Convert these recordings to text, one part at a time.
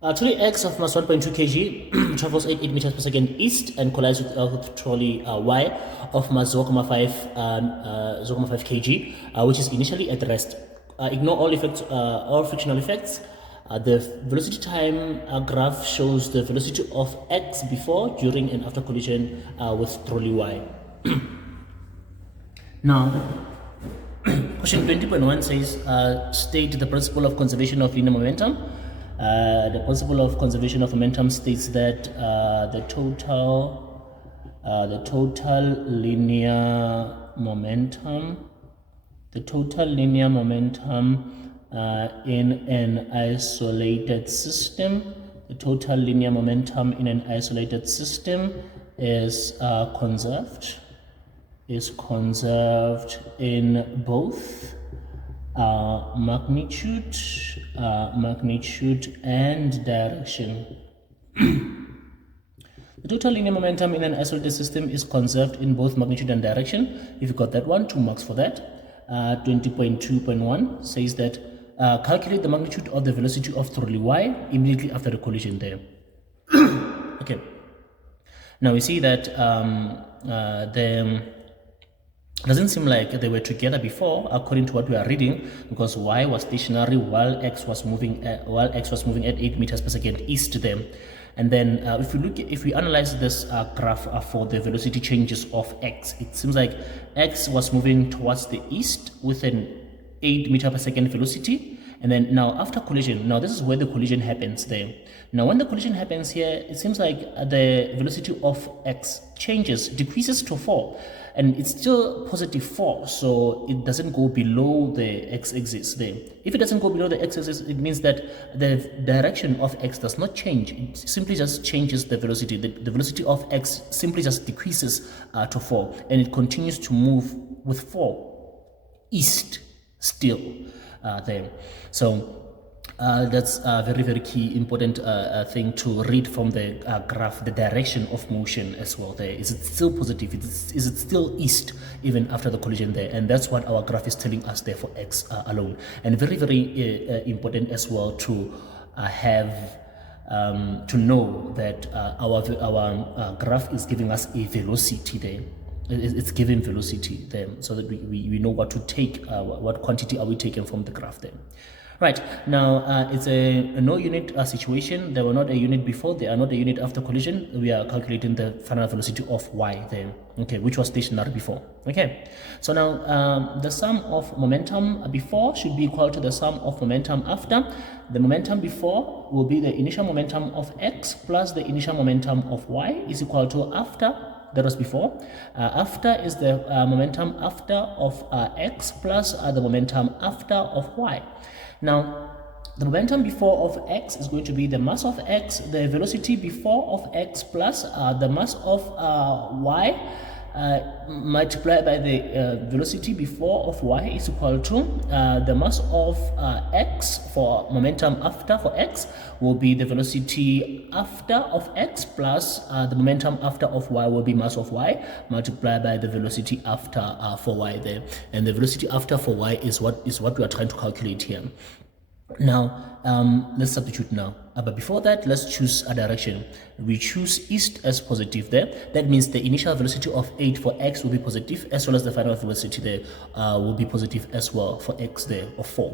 Trolley X of mass 1.2 kg travels 8 meters per second east and collides with trolley Y of mass 0.5 kg, which is initially at rest. Ignore all frictional effects. The velocity time graph shows the velocity of X before, during, and after collision with trolley Y. Now, question 20.1 says, state the principle of conservation of linear momentum. The principle of conservation of momentum states that the total linear momentum in an isolated system, is conserved in both magnitude and direction. The total linear momentum in an isolated system is conserved in both magnitude and direction. If you got that one, 2 marks for that. 20.2.1 says that calculate the magnitude of the velocity of trolley Y immediately after the collision there. Okay. Now we see that it doesn't seem like they were together before, according to what we are reading, because Y was stationary while X was moving at 8 meters per second east to them. And then if we analyze this graph for the velocity changes of X, it seems like X was moving towards the east with an 8 meter per second velocity. And then now after collision, now this is where the collision happens there. Now when the collision happens here, it seems like the velocity of X decreases to 4. And it's still positive 4, so it doesn't go below the x-axis there. If it doesn't go below the x-axis, it means that the direction of X does not change. It simply just changes the velocity. The velocity of X simply just decreases to 4, and it continues to move with 4 east still there. So that's a very, very key important thing to read from the graph, the direction of motion as well there. Is it still positive? Is it still east even after the collision there? And that's what our graph is telling us there for X alone. And very, very important as well to have to know that our graph is giving us a velocity there. It's giving velocity there, so that we know what to take, what quantity are we taking from the graph there. Right, now it's a no unit situation. There were not a unit before, they are not a unit after collision. We are calculating the final velocity of Y there, okay, which was stationary before. Okay, so now the sum of momentum before should be equal to the sum of momentum after. The momentum before will be the initial momentum of X plus the initial momentum of Y is equal to after. That was before. After is the momentum after of X plus the momentum after of Y. Now, the momentum before of X is going to be the mass of X, the velocity before of X plus the mass of Y multiplied by the velocity before of Y is equal to the mass of X for momentum after for X will be the velocity after of X plus the momentum after of Y will be mass of Y multiplied by the velocity after for Y there. And the velocity after for Y is what we are trying to calculate here. Now let's substitute now, but before that let's choose a direction. We choose east as positive there. That means the initial velocity of 8 for X will be positive, as well as the final velocity there will be positive as well for X there of 4.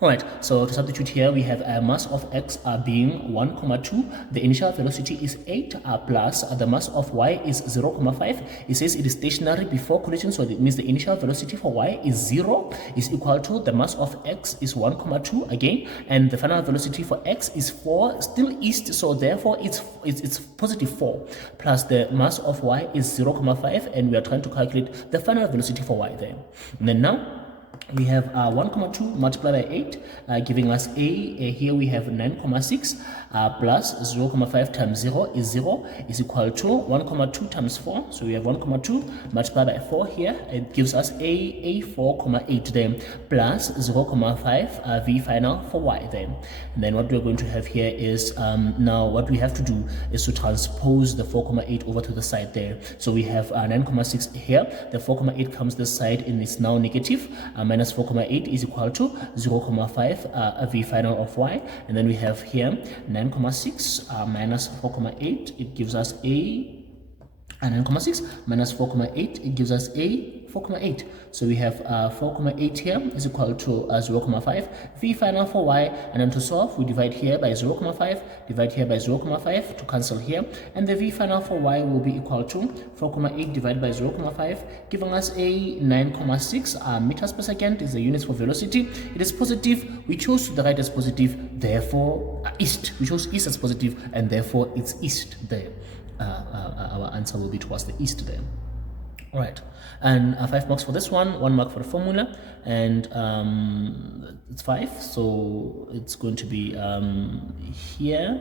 All right, so to substitute here, we have a mass of X being 1,2. The initial velocity is 8 plus the mass of Y is 0,5. It says it is stationary before collision, so it means the initial velocity for Y is 0 is equal to the mass of X is 1,2 again, and the final velocity for X is 4, still east, so therefore it's positive 4 plus the mass of Y is 0,5, and we are trying to calculate the final velocity for Y there. And then now we have 1,2 multiplied by 8 giving us here we have 9,6 plus 0,5 times 0 is 0 is equal to 1,2 times 4, so we have 1,2 multiplied by 4 here, it gives us a 4,8 then plus 0,5 V final for Y then. And then what we're going to have here is now what we have to do is to transpose the 4,8 over to the side there. So we have 9,6 here, the 4,8 comes this side and it's now negative, minus 4,8 is equal to 0,5 V final of y. And then we have here 9,6 minus 4,8, it gives us a 9,6 minus 4,8, it gives us a 4,8. So we have 4,8 here is equal to 0,5 V final for y, and then to solve we divide here by 0,5, divide here by 0,5 to cancel here, and the V final for y will be equal to 4,8 divided by 0,5, giving us a 9,6 meters per second is the units for velocity. It is positive, we chose the right as positive, therefore east, we chose east as positive, and therefore it's east there. Our answer will be towards the east there. All right, and 5 marks for this one, 1 mark for the formula, and it's 5, so it's going to be here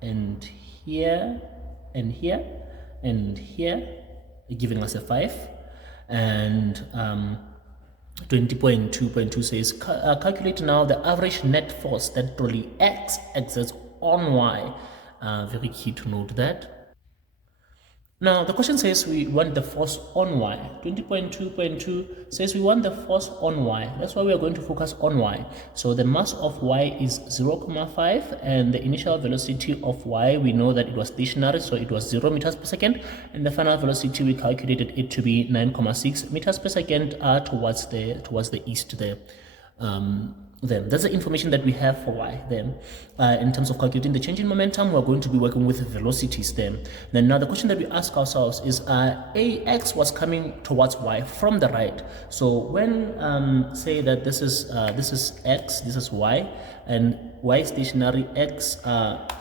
and here and here and here, giving us a 5. And 20.2.2 says calculate now the average net force that trolley X exerts on Y. Very key to note that. Now, the question says we want the force on y. 20.2.2 says we want the force on y. That's why we are going to focus on y. So the mass of y is 0,5, and the initial velocity of y, we know that it was stationary, so it was 0 meters per second. And the final velocity, we calculated it to be 9,6 meters per second towards the east there. Then that's the information that we have for y. Then in terms of calculating the change in momentum, we're going to be working with velocities then. Then now the question that we ask ourselves is ax was coming towards y from the right. So when say that this is x, this is y, and y stationary, x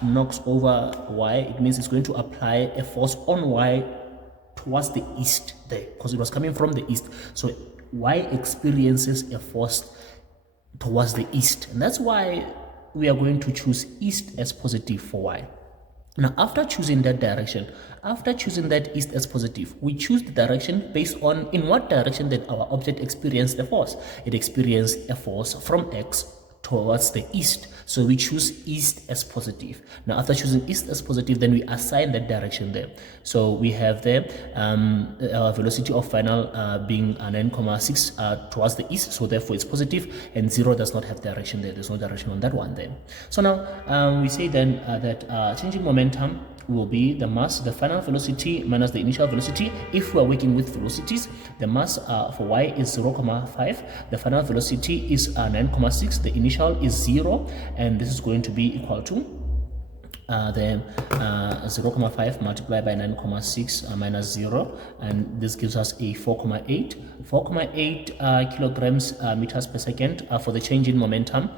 knocks over y, it means it's going to apply a force on y towards the east there, because it was coming from the east. So y experiences a force towards the east, and that's why we are going to choose east as positive for y. Now, after choosing that direction, after choosing that east as positive, we choose the direction based on in what direction that our object experienced the force. It experienced a force from x towards the east, so we choose east as positive. Now, after choosing east as positive, then we assign that direction there. So we have there our velocity of final being 9,6 towards the east, so therefore it's positive, and 0 does not have direction there. There's no direction on that one then. So now we say then that changing momentum will be the mass, the final velocity minus the initial velocity. If we are working with velocities, the mass for y is 0,5, the final velocity is 9,6, the initial is 0, and this is going to be equal to 0,5 multiplied by 9,6 minus 0, and this gives us a 4,8 kilograms meters per second for the change in momentum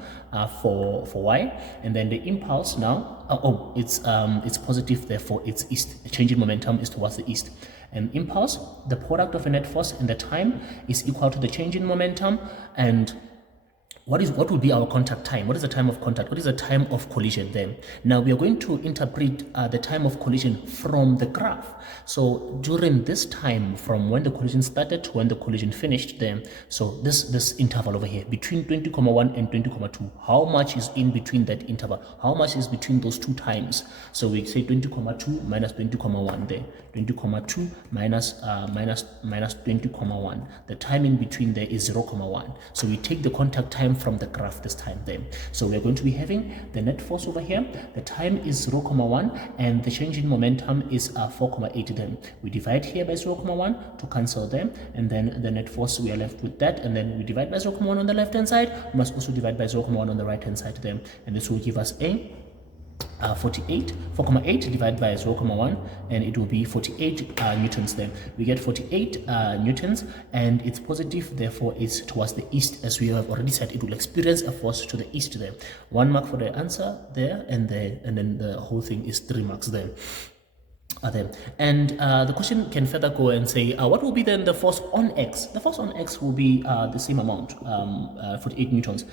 for y. And then the impulse now, it's positive, therefore it's east. The change in momentum is towards the east. And impulse, the product of a net force and the time is equal to the change in momentum. And what will be our contact time? What is the time of contact? What is the time of collision then? Now we are going to interpret the time of collision from the graph. So during this time, from when the collision started to when the collision finished then, so this interval over here between 20,1 and 20,2, how much is in between that interval? How much is between those two times? So we say 20,2 minus 20,1 there. 20,2 minus 20,1. The time in between there is 0,1. So we take the contact time from the graph this time then. So we're going to be having the net force over here. The time is 0,1 and the change in momentum is 4,8 then. We divide here by 0,1 to cancel them, and then the net force, we are left with that, and then we divide by 0,1 on the left hand side. We must also divide by 0,1 on the right hand side then, and this will give us a 4,8 divided by 0,1, and it will be 48 newtons then. We get 48 newtons, and it's positive, therefore it's towards the east. As we have already said, it will experience a force to the east there. 1 mark for the answer there, and then the whole thing is 3 marks there. And the question can further go and say, what will be then the force on X? The force on X will be the same amount, 48 newtons,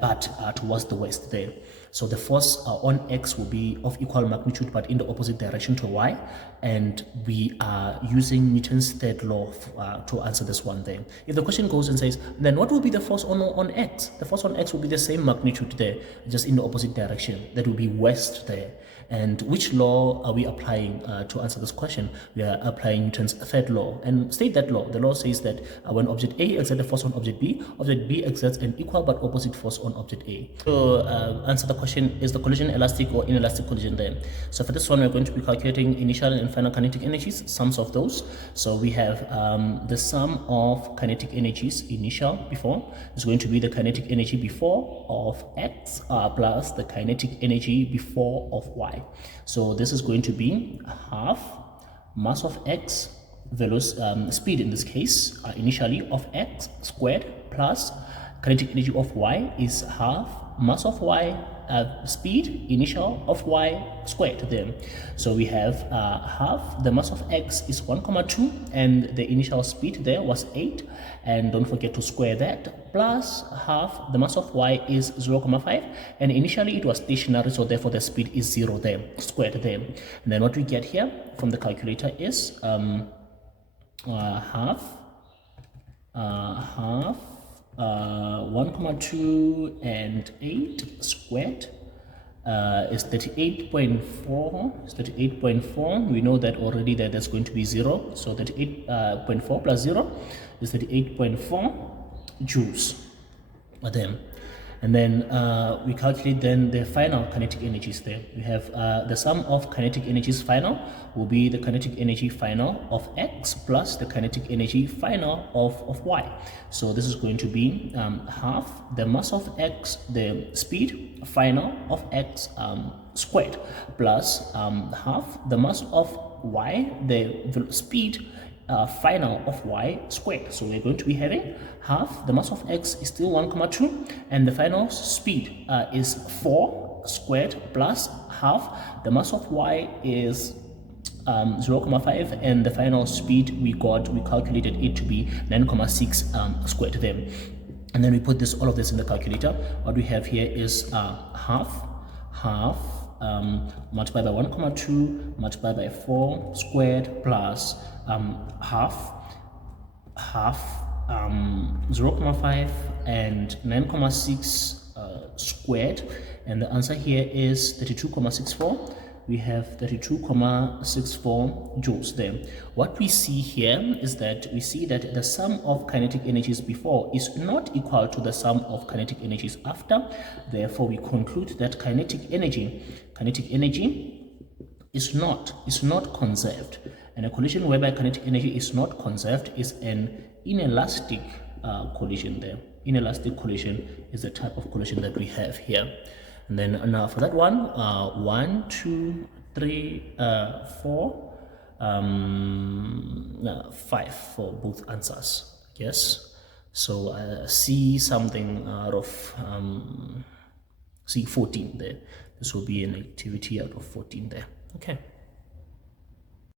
but towards the west there. So the force on X will be of equal magnitude, but in the opposite direction to Y. And we are using Newton's third law to answer this one there. If the question goes and says, then what will be the force on X? The force on X will be the same magnitude there, just in the opposite direction. That will be west there. And which law are we applying to answer this question, we are applying Newton's third law. And state that law. The law says that when object A exerts a force on object B exerts an equal but opposite force on object A. So answer the question, is the collision elastic or inelastic collision there? So for this one, we're going to be calculating initial and final kinetic energies, sums of those. So we have the sum of kinetic energies initial before is going to be the kinetic energy before of X plus the kinetic energy before of Y. So this is going to be half mass of X speed in this case initially of X squared plus kinetic energy of Y is half mass of Y speed initial of Y squared there. So we have half the mass of X is 1,2 and the initial speed there was 8, and don't forget to square that, plus half the mass of Y is 0,5 and initially it was stationary, so therefore the speed is 0 there, squared there. And then what we get here from the calculator is half 1,2 and 8 squared is 38.4. 38.4. We know that already that there's going to be 0. So 38.4 plus 0 is 38.4 joules. Then. And then we calculate then the final kinetic energies there. We have the sum of kinetic energies final will be the kinetic energy final of X plus the kinetic energy final of Y. So this is going to be half the mass of X, the speed final of X squared, plus half the mass of Y, the speed final of Y squared. So we're going to be having half the mass of X is still 1,2 and the final speed is 4 squared plus half the mass of Y is 0,5 and the final speed we calculated it to be 9,6 squared there. And then we put all of this in the calculator. What we have here is half multiplied by 1,2 multiplied by 4 squared plus half 0,5 and 9,6 squared, and the answer here is 32,64. We have 32,64 joules there. What we see here is that we see that the sum of kinetic energies before is not equal to the sum of kinetic energies after. Therefore, we conclude that kinetic energy is not conserved. And a collision whereby kinetic energy is not conserved is an inelastic collision there. Inelastic collision is the type of collision that we have here. And then now for that one, 1, 2, 3, 4, 5 for both answers. Yes. So see something out of see 14 there. This will be an activity out of 14 there. Okay.